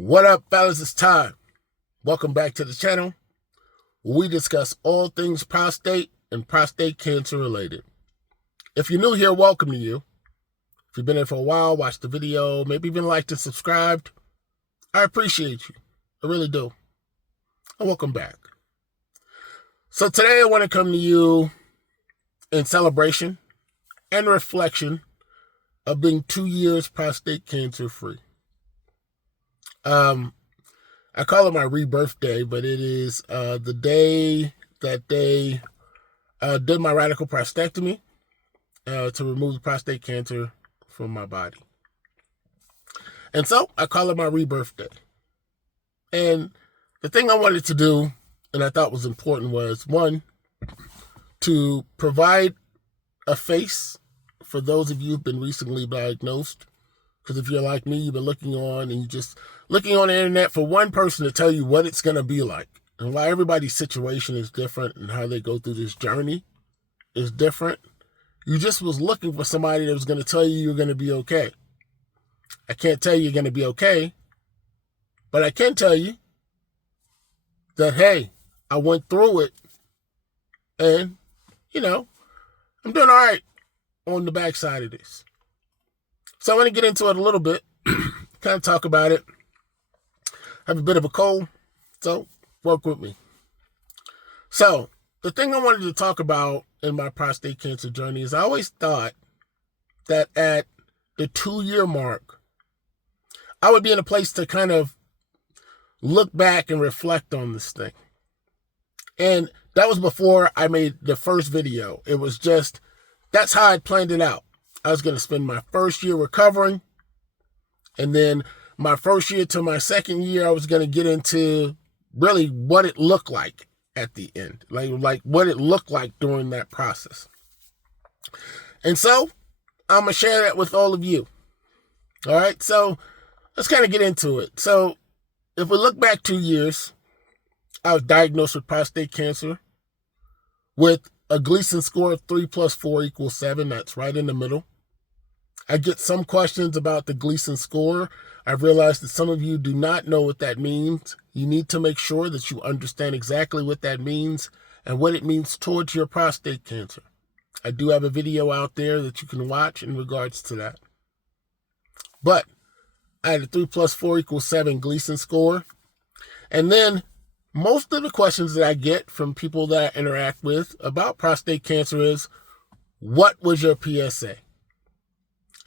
What up, fellas? It's time. Welcome back to the channel, where we discuss all things prostate and prostate cancer related. If you're new here, welcome to you. If you've been here for a while, watched the video, maybe even liked and subscribed, I appreciate you. I really do. And welcome back. So today I want to come to you in celebration and reflection of being 2 years prostate cancer free. I call it my rebirth day, but it is the day that they did my radical prostatectomy to remove the prostate cancer from my body. And so I call it my rebirth day. And the thing I wanted to do, and I thought was important, was one, to provide a face for those of you who've been recently diagnosed. Because if you're like me, you've been looking on and you just looking on the internet for one person to tell you what it's going to be like and why everybody's situation is different and how they go through this journey is different. You just was looking for somebody that was going to tell you you're going to be okay. I can't tell you you're going to be okay, but I can tell you that, hey, I went through it and, I'm doing all right on the backside of this. So I want to get into it a little bit, kind of talk about it. I have a bit of a cold, so work with me. So the thing I wanted to talk about in my prostate cancer journey is I always thought that at the 2-year mark, I would be in a place to kind of look back and reflect on this thing. And that was before I made the first video. It was just, that's how I planned it out. I was going to spend my first year recovering, and then my first year to my second year, I was going to get into really what it looked like at the end, like what it looked like during that process. And so I'm going to share that with all of you. All right, so let's kind of get into it. So if we look back 2 years, I was diagnosed with prostate cancer with a Gleason score of 3 + 4 = 7. That's right in the middle. I get some questions about the Gleason score. I've realized that some of you do not know what that means. You need to make sure that you understand exactly what that means and what it means towards your prostate cancer. I do have a video out there that you can watch in regards to that. But I had a 3 + 4 = 7 Gleason score. And then most of the questions that I get from people that I interact with about prostate cancer is, what was your PSA?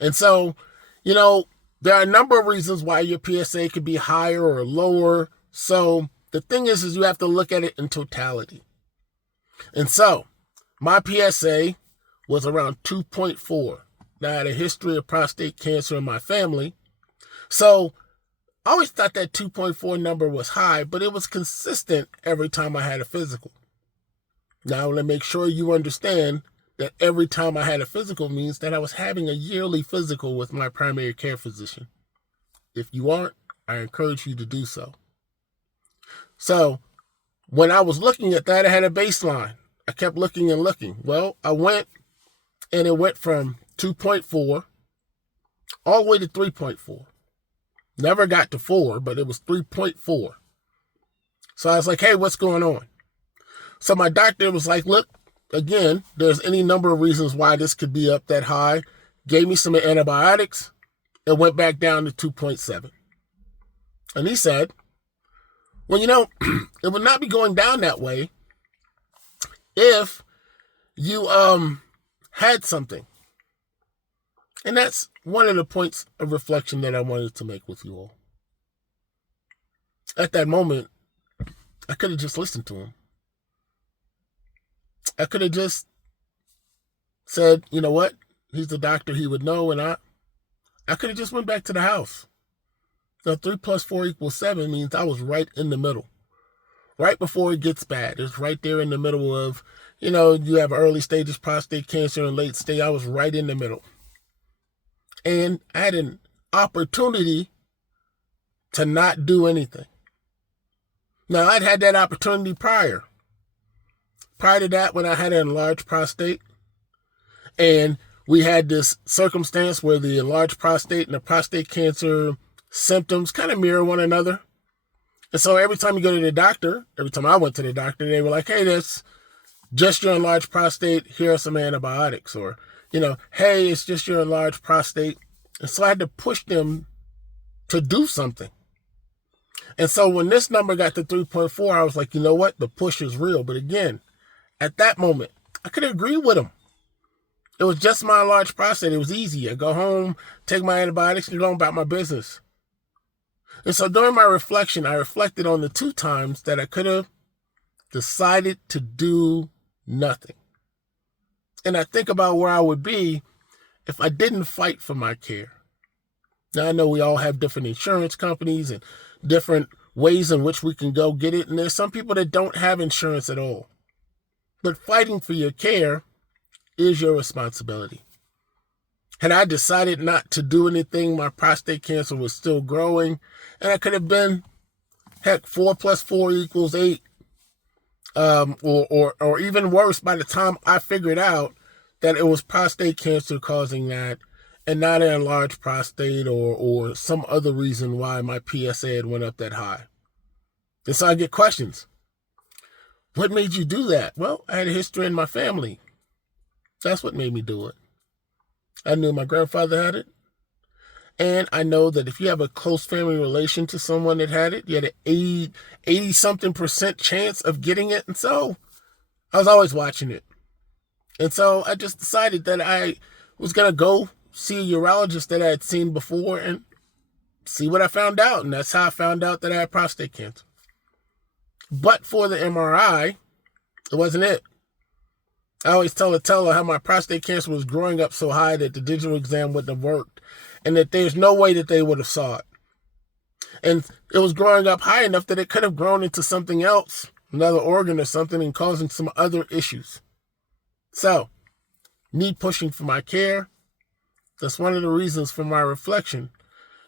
And so, there are a number of reasons why your PSA could be higher or lower. So the thing is you have to look at it in totality. And so my PSA was around 2.4. Now, I had a history of prostate cancer in my family. So I always thought that 2.4 number was high, but it was consistent every time I had a physical. Now, I want to make sure you understand that every time I had a physical means that I was having a yearly physical with my primary care physician. If you aren't, I encourage you to do so. So when I was looking at that, I had a baseline. I kept looking and looking. Well, I went and it went from 2.4 all the way to 3.4. Never got to 4, but it was 3.4. So I was like, hey, what's going on? So my doctor was like, look, again, there's any number of reasons why this could be up that high. Gave me some antibiotics. It went back down to 2.7. And he said, well, it would not be going down that way if you had something. And that's one of the points of reflection that I wanted to make with you all. At that moment, I could have just listened to him. I could have just said, you know what? He's the doctor, he would know, and I could have just went back to the house. Now, 3 + 4 = 7 means I was right in the middle. Right before it gets bad. It's right there in the middle of, you have early stages prostate cancer and late stage. I was right in the middle. And I had an opportunity to not do anything. Now, I'd had that opportunity prior. Prior to that, when I had an enlarged prostate, and we had this circumstance where the enlarged prostate and the prostate cancer symptoms kind of mirror one another. And so every time you go to the doctor, every time I went to the doctor, they were like, hey, that's just your enlarged prostate. Here are some antibiotics. Or, hey, it's just your enlarged prostate. And so I had to push them to do something. And so when this number got to 3.4, I was like, you know what? The push is real. But again, at that moment, I could agree with him. It was just my enlarged prostate. It was easy. I go home, take my antibiotics, and go about my business. And so during my reflection, I reflected on the 2 times that I could have decided to do nothing. And I think about where I would be if I didn't fight for my care. Now, I know we all have different insurance companies and different ways in which we can go get it. And there's some people that don't have insurance at all. But fighting for your care is your responsibility. Had I decided not to do anything, my prostate cancer was still growing, and I could have been, 4 + 4 = 8, or even worse by the time I figured out that it was prostate cancer causing that, and not an enlarged prostate or some other reason why my PSA had went up that high. And so I get questions. What made you do that? Well, I had a history in my family. That's what made me do it. I knew my grandfather had it. And I know that if you have a close family relation to someone that had it, you had an 80-something% chance of getting it. And so I was always watching it. And so I just decided that I was going to go see a urologist that I had seen before and see what I found out. And that's how I found out that I had prostate cancer. But for the MRI, it wasn't it. I always tell the teller how my prostate cancer was growing up so high that the digital exam wouldn't have worked, and that there's no way that they would have saw it. And it was growing up high enough that it could have grown into something else, another organ or something, and causing some other issues. So, me pushing for my care, that's one of the reasons for my reflection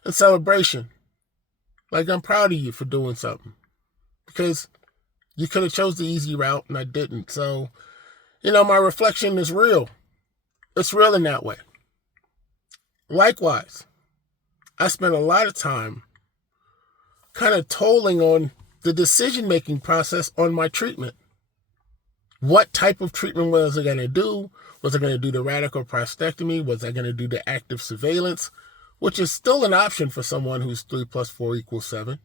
and celebration. Like, I'm proud of you for doing something. Because you could have chose the easy route, and I didn't. So, my reflection is real. It's real in that way. Likewise, I spent a lot of time kind of tolling on the decision-making process on my treatment. What type of treatment was I going to do? Was I going to do the radical prostatectomy? Was I going to do the active surveillance? Which is still an option for someone who's 3 + 4 = 7.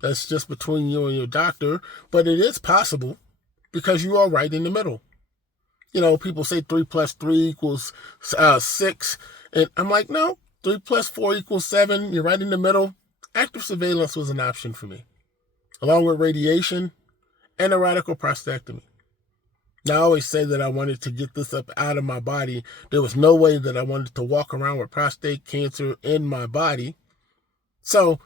That's just between you and your doctor, but it is possible because you are right in the middle. People say 3 + 3 = 6, and I'm like, no, 3 + 4 = 7. You're right in the middle. Active surveillance was an option for me, along with radiation and a radical prostatectomy. Now, I always say that I wanted to get this up out of my body. There was no way that I wanted to walk around with prostate cancer in my body. So,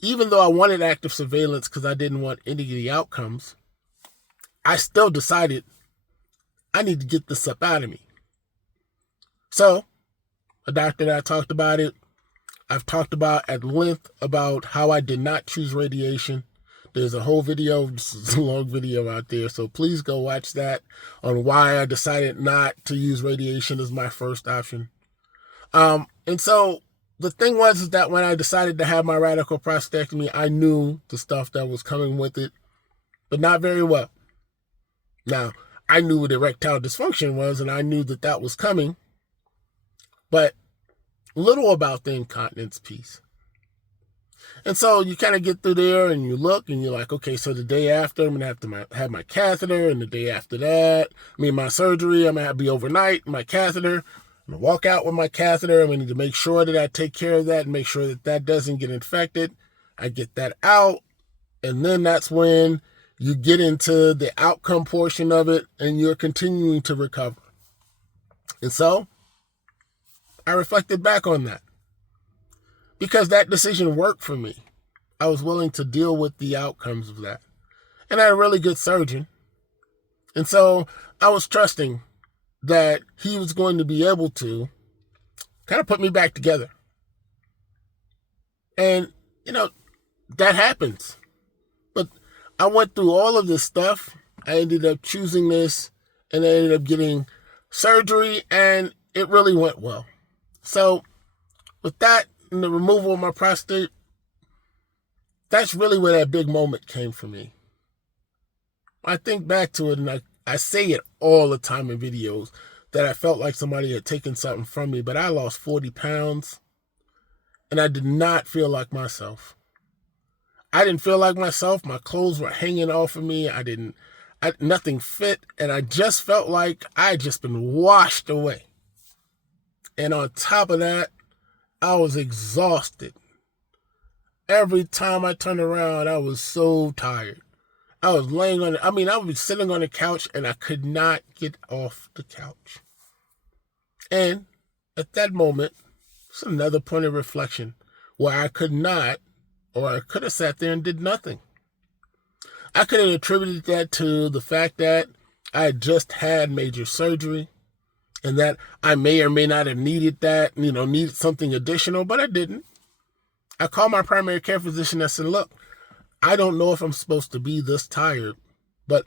even though I wanted active surveillance because I didn't want any of the outcomes, I still decided I need to get this up out of me. So, a doctor that I talked about it, I've talked about at length about how I did not choose radiation. There's a whole video, this is a long video out there, so please go watch that on why I decided not to use radiation as my first option. And so the thing was that when I decided to have my radical prostatectomy, I knew the stuff that was coming with it, but not very well. Now, I knew what erectile dysfunction was, and I knew that was coming, but little about the incontinence piece. And so you kind of get through there and you look and you're like, okay, so the day after I'm going to have my catheter, and the day after that, my surgery, I'm going to have to be overnight, my catheter. I'm going to walk out with my catheter. I'm going to need to make sure that I take care of that and make sure that doesn't get infected. I get that out. And then that's when you get into the outcome portion of it and you're continuing to recover. And so I reflected back on that because that decision worked for me. I was willing to deal with the outcomes of that. And I had a really good surgeon. And so I was trusting that he was going to be able to kind of put me back together. And, that happens. But I went through all of this stuff. I ended up choosing this, and I ended up getting surgery, and it really went well. So with that and the removal of my prostate, that's really where that big moment came for me. I think back to it, and I say it all the time in videos, that I felt like somebody had taken something from me, but I lost 40 pounds, and I did not feel like myself. I didn't feel like myself. My clothes were hanging off of me. Nothing fit, and I just felt like I had just been washed away. And on top of that, I was exhausted. Every time I turned around, I was so tired. I was I was sitting on the couch, and I could not get off the couch. And at that moment, it's another point of reflection where I could have sat there and did nothing. I could have attributed that to the fact that I had just had major surgery and that I may or may not have needed that, needed something additional, but I didn't. I called my primary care physician. I said, look, I don't know if I'm supposed to be this tired, but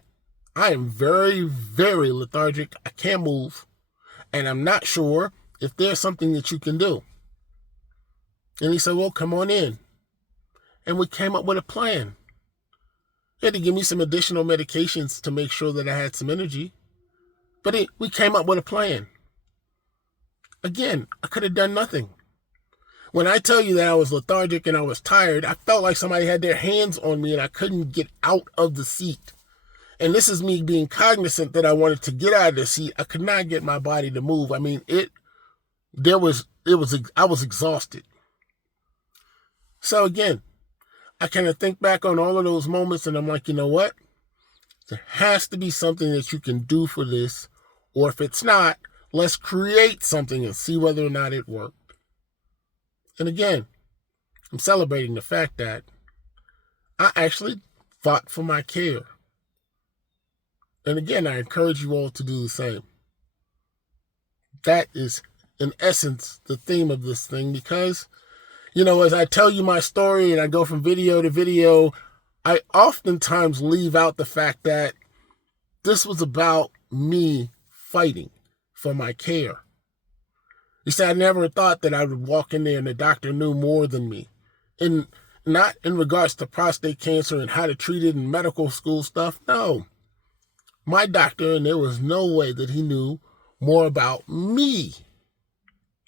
I am very, very lethargic. I can't move, and I'm not sure if there's something that you can do. And he said, well, come on in. And we came up with a plan. He had to give me some additional medications to make sure that I had some energy. But we came up with a plan. Again, I could have done nothing. When I tell you that I was lethargic and I was tired, I felt like somebody had their hands on me and I couldn't get out of the seat. And this is me being cognizant that I wanted to get out of the seat. I could not get my body to move. I mean, I was exhausted. So again, I kind of think back on all of those moments and I'm like, you know what? There has to be something that you can do for this. Or if it's not, let's create something and see whether or not it worked. And again, I'm celebrating the fact that I actually fought for my care. And again, I encourage you all to do the same. That is, in essence, the theme of this thing because, as I tell you my story and I go from video to video, I oftentimes leave out the fact that this was about me fighting for my care. You see, I never thought that I would walk in there and the doctor knew more than me. And not in regards to prostate cancer and how to treat it and medical school stuff. No. My doctor, and there was no way that he knew more about me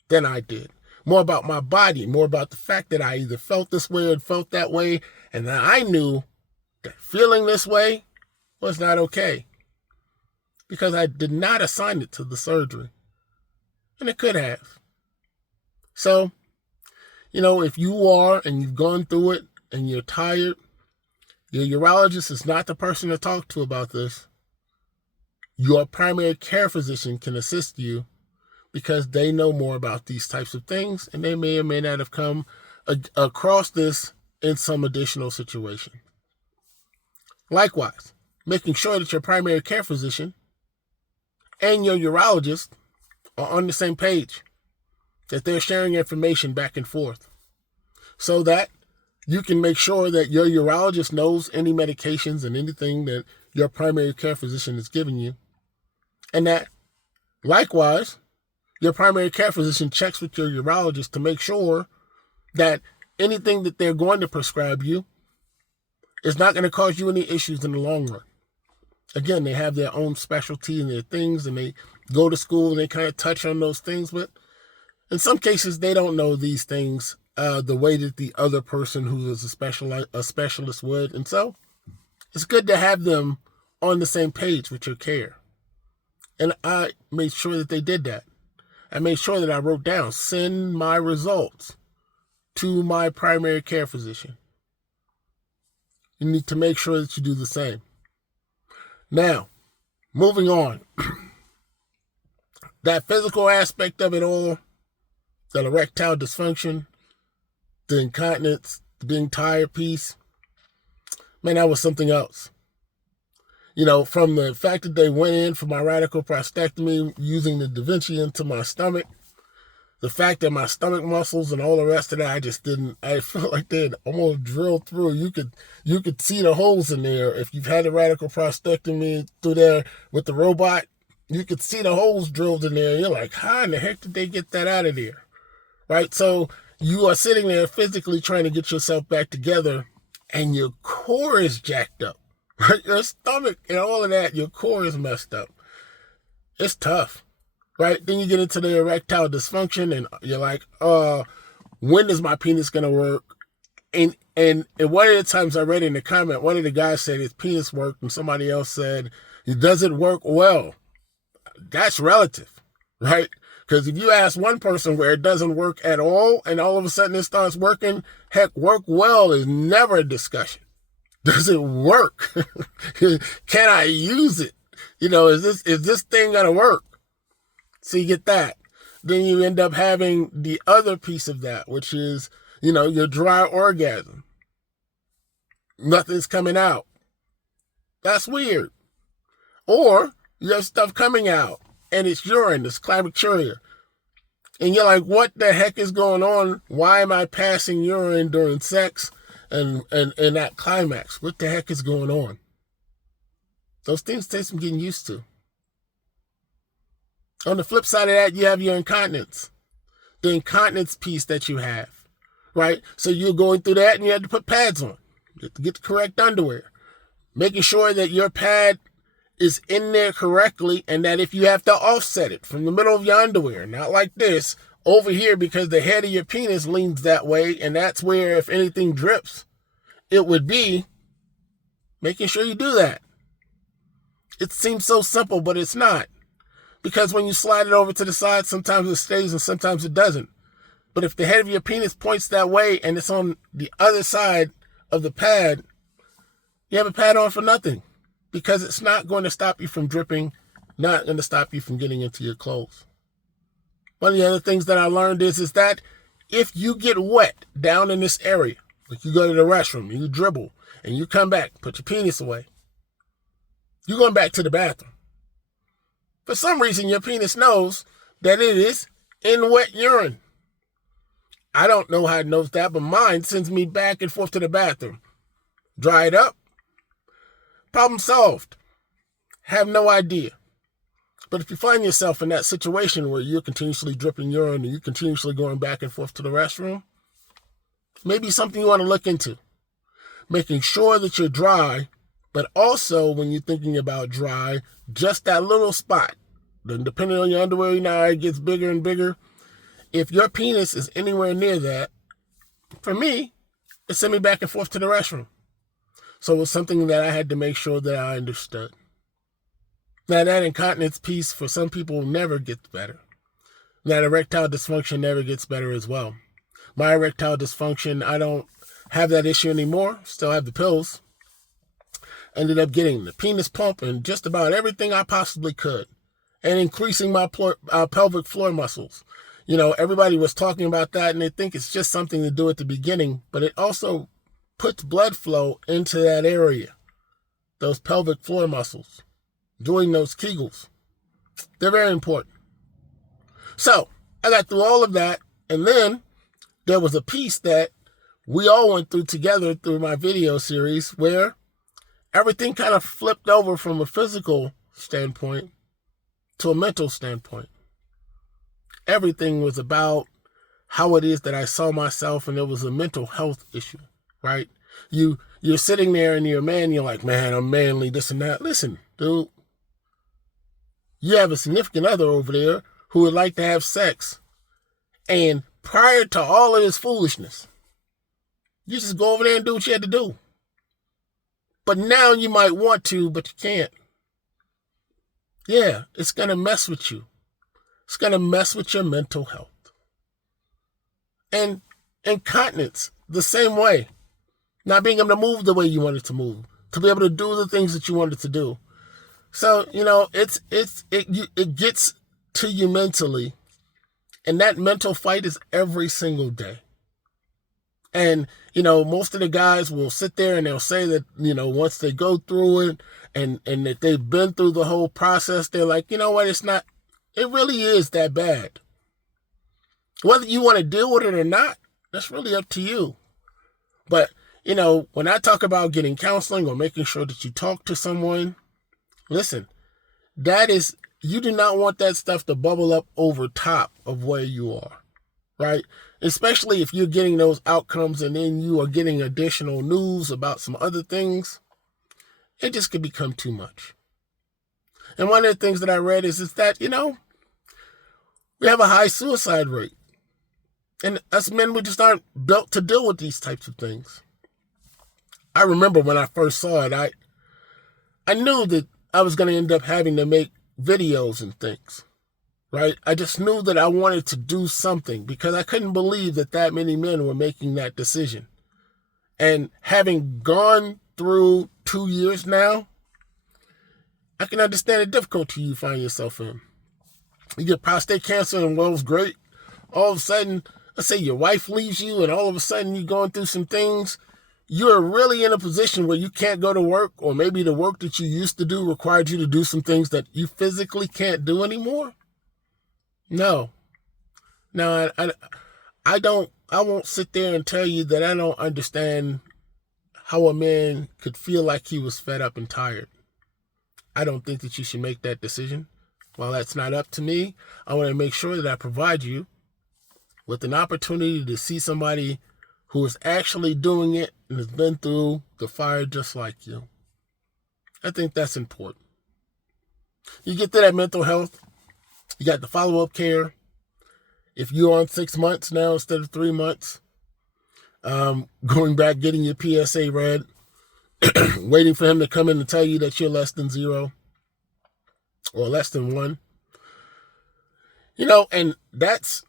than I did. More about my body, more about the fact that I either felt this way or felt that way, and that I knew that feeling this way was not okay. Because I did not assign it to the surgery. And it could have. So, if you are and you've gone through it and you're tired, your urologist is not the person to talk to about this. Your primary care physician can assist you because they know more about these types of things and they may or may not have come across this in some additional situation. Likewise, making sure that your primary care physician and your urologist are on the same page, that they're sharing information back and forth so that you can make sure that your urologist knows any medications and anything that your primary care physician is giving you. And that, likewise, your primary care physician checks with your urologist to make sure that anything that they're going to prescribe you is not going to cause you any issues in the long run. Again, they have their own specialty and their things, and they go to school and they kind of touch on those things, but in some cases, they don't know these things the way that the other person who is a specialist would. And so it's good to have them on the same page with your care. And I made sure that they did that. I made sure that I wrote down, send my results to my primary care physician. You need to make sure that you do the same. Now, moving on. That physical aspect of it all, that erectile dysfunction, the incontinence, the being tired piece, man, that was something else. From the fact that they went in for my radical prostatectomy using the Da Vinci into my stomach, the fact that my stomach muscles and all the rest of that, I felt like they had almost drilled through. You could see the holes in there. If you've had a radical prostatectomy through there with the robot, you could see the holes drilled in there. You're like, how in the heck did they get that out of there? Right? So you are sitting there physically trying to get yourself back together and your core is jacked up, right? Your stomach and all of that, your core is messed up. It's tough, right? Then you get into the erectile dysfunction and you're like, when is my penis going to work? And one of the times I read in the comment, one of the guys said his penis worked and somebody else said it doesn't work well. That's relative, right? Because if you ask one person where it doesn't work at all and all of a sudden it starts working, heck, work well is never a discussion. Does it work? Can I use it? Is this thing going to work? So you get that. Then you end up having the other piece of that, which is, your dry orgasm. Nothing's coming out. That's weird. Or you have stuff coming out and it's urine, it's climacturia. And you're like, what the heck is going on? Why am I passing urine during sex and at climax? What the heck is going on? Those things take some getting used to. On the flip side of that, you have your incontinence. The incontinence piece that you have. Right? So you're going through that and you have to put pads on. You have to get the correct underwear. Making sure that your pad is in there correctly and that if you have to offset it from the middle of your underwear, not like this, over here because the head of your penis leans that way and that's where if anything drips, it would be making sure you do that. It seems so simple, but it's not. Because when you slide it over to the side, sometimes it stays and sometimes it doesn't. But if the head of your penis points that way and it's on the other side of the pad, you have a pad on for nothing because it's not going to stop you from dripping, not going to stop you from getting into your clothes. One of the other things that I learned is that if you get wet down in this area, like you go to the restroom, you dribble, and you come back, put your penis away, you're going back to the bathroom. For some reason, your penis knows that it is in wet urine. I don't know how it knows that, but mine sends me back and forth to the bathroom. Dry it up. Problem solved. Have no idea. But if you find yourself in that situation where you're continuously dripping urine and you're continuously going back and forth to the restroom, maybe something you want to look into. Making sure that you're dry, but also when you're thinking about dry, just that little spot. Then depending on your underwear, it gets bigger and bigger. If your penis is anywhere near that, for me, it sent me back and forth to the restroom. So it was something that I had to make sure that I understood. Now, that incontinence piece for some people never gets better. That erectile dysfunction never gets better as well. My erectile dysfunction, I don't have that issue anymore. Still have the pills. Ended up getting the penis pump and just about everything I possibly could. And increasing my pelvic floor muscles. Everybody was talking about that and they think it's just something to do at the beginning, but it also puts blood flow into that area, those pelvic floor muscles, doing those Kegels. They're very important. So I got through all of that, and then there was a piece that we all went through together through my video series where everything kind of flipped over from a physical standpoint to a mental standpoint. Everything was about how it is that I saw myself, and it was a mental health issue, right? You're sitting there and you're a man, you're like, man, I'm manly, this and that. Listen, dude, you have a significant other over there who would like to have sex. And prior to all of this foolishness, you just go over there and do what you had to do. But now you might want to, but you can't. Yeah, it's going to mess with you. It's going to mess with your mental health. And incontinence, the same way. Not being able to move the way you wanted to move. To be able to do the things that you wanted to do. So, it gets to you mentally. And that mental fight is every single day. And, most of the guys will sit there and they'll say that, once they go through it and that they've been through the whole process, they're like, it really is that bad. Whether you want to deal with it or not, that's really up to you. But, when I talk about getting counseling or making sure that you talk to someone, listen, you do not want that stuff to bubble up over top of where you are. right? Especially if you're getting those outcomes and then you are getting additional news about some other things, it just could become too much. And one of the things that I read is that, we have a high suicide rate. And us men, we just aren't built to deal with these types of things. I remember when I first saw it, I knew that I was going to end up having to make videos and things, right? I just knew that I wanted to do something because I couldn't believe that many men were making that decision. And having gone through 2 years now, I can understand the difficulty you find yourself in. You get prostate cancer and well, it's great. All of a sudden, let's say your wife leaves you and all of a sudden you're going through some things. You're really in a position where you can't go to work, or maybe the work that you used to do required you to do some things that you physically can't do anymore. No, I won't sit there and tell you that I don't understand how a man could feel like he was fed up and tired. I don't think that you should make that decision. While that's not up to me, I want to make sure that I provide you with an opportunity to see somebody who is actually doing it and has been through the fire just like you. I think that's important. You get to that mental health, you got the follow-up care. If you're on 6 months now instead of 3 months, going back, getting your PSA read, waiting for him to come in and tell you that you're less than 0 or less than 1. And that's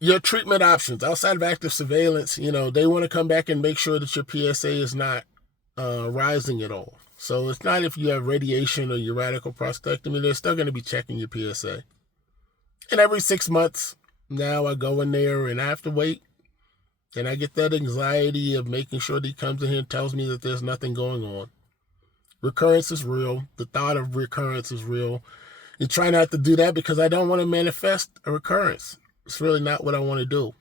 your treatment options outside of active surveillance. They want to come back and make sure that your PSA is not rising at all. So it's not if you have radiation or your radical prostatectomy, they're still going to be checking your PSA. And every 6 months, now I go in there and I have to wait. And I get that anxiety of making sure that he comes in here and tells me that there's nothing going on. Recurrence is real. The thought of recurrence is real. You try not to do that because I don't want to manifest a recurrence. It's really not what I want to do.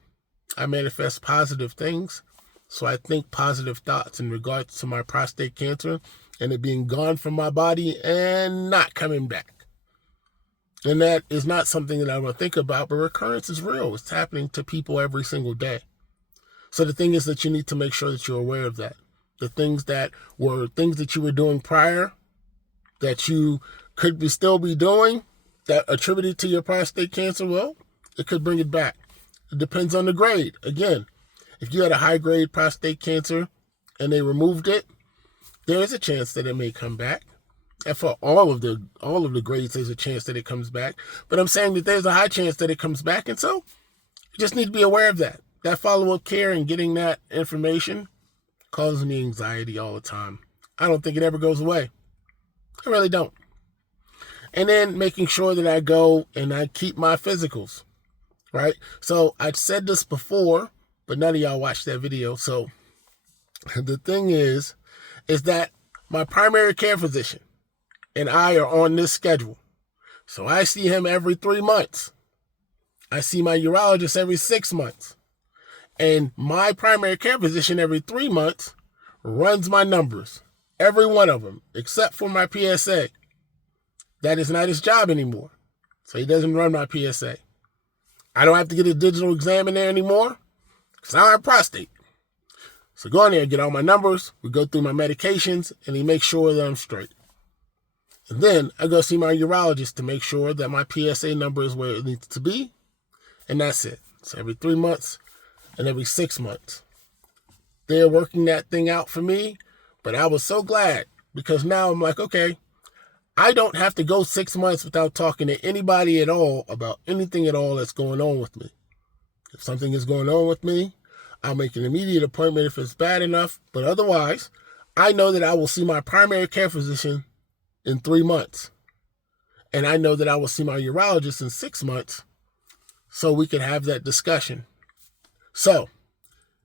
I manifest positive things. So I think positive thoughts in regards to my prostate cancer and it being gone from my body and not coming back. And that is not something that I want to think about, but recurrence is real. It's happening to people every single day. So the thing is that you need to make sure that you're aware of that. The things that were things that you were doing prior that you could still be doing that attributed to your prostate cancer, well, it could bring it back. It depends on the grade. Again, if you had a high-grade prostate cancer and they removed it, there is a chance that it may come back. And for all of the grades, there's a chance that it comes back. But I'm saying that there's a high chance that it comes back, and so you just need to be aware of that. That follow-up care and getting that information causes me anxiety all the time. I don't think it ever goes away. I really don't. And then making sure that I go and I keep my physicals, right? So I've said this before, but none of y'all watched that video. So the thing is that my primary care physician and I are on this schedule. So I see him every 3 months. I see my urologist every 6 months. And my primary care physician every 3 months runs my numbers. Every one of them, except for my PSA. That is not his job anymore. So he doesn't run my PSA. I don't have to get a digital exam in there anymore because I don't have prostate. So go in there and get all my numbers. We go through my medications and he makes sure that I'm straight. And then I go see my urologist to make sure that my PSA number is where it needs to be. And that's it. So every 3 months and every 6 months. They're working that thing out for me. But I was so glad because now I'm like, okay, I don't have to go 6 months without talking to anybody at all about anything at all that's going on with me. If something is going on with me, I'll make an immediate appointment if it's bad enough. But otherwise, I know that I will see my primary care physician in 3 months. And I know that I will see my urologist in 6 months so we can have that discussion. So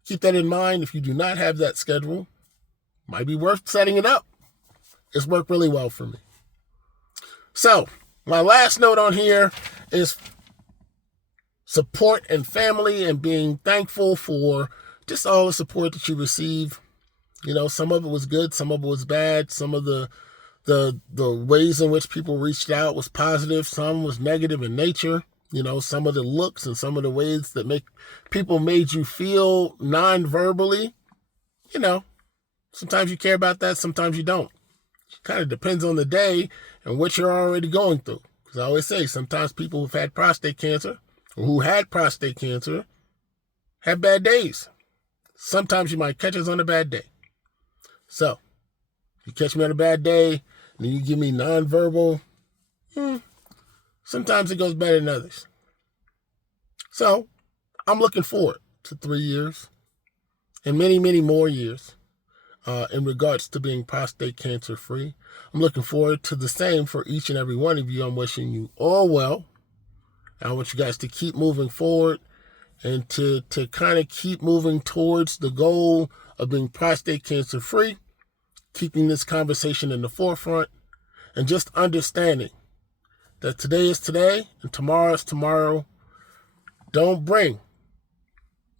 keep that in mind. If you do not have that schedule, might be worth setting it up. It's worked really well for me. So my last note on here is support and family and being thankful for just all the support that you receive. Some of it was good, some of it was bad. Some of the ways in which people reached out was positive. Some was negative in nature. You know, some of the looks and some of the ways that make people made you feel non-verbally, you know, sometimes you care about that, sometimes you don't. It kind of depends on the day and what you're already going through. Because I always say, sometimes people who've had prostate cancer or who had prostate cancer have bad days. Sometimes you might catch us on a bad day. So, if you catch me on a bad day, and then you give me nonverbal, sometimes it goes better than others. So, I'm looking forward to 3 years and many, many more years in regards to being prostate cancer free. I'm looking forward to the same for each and every one of you. I'm wishing you all well. I want you guys to keep moving forward and to kind of keep moving towards the goal of being prostate cancer free, keeping this conversation in the forefront, and just understanding that today is today and tomorrow is tomorrow. Don't bring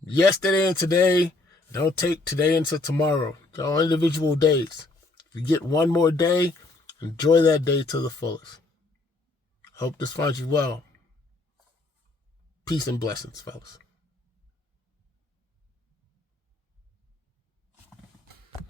yesterday and today. Don't take today into tomorrow. They're all individual days. If you get one more day, enjoy that day to the fullest. Hope this finds you well. Peace and blessings, fellas.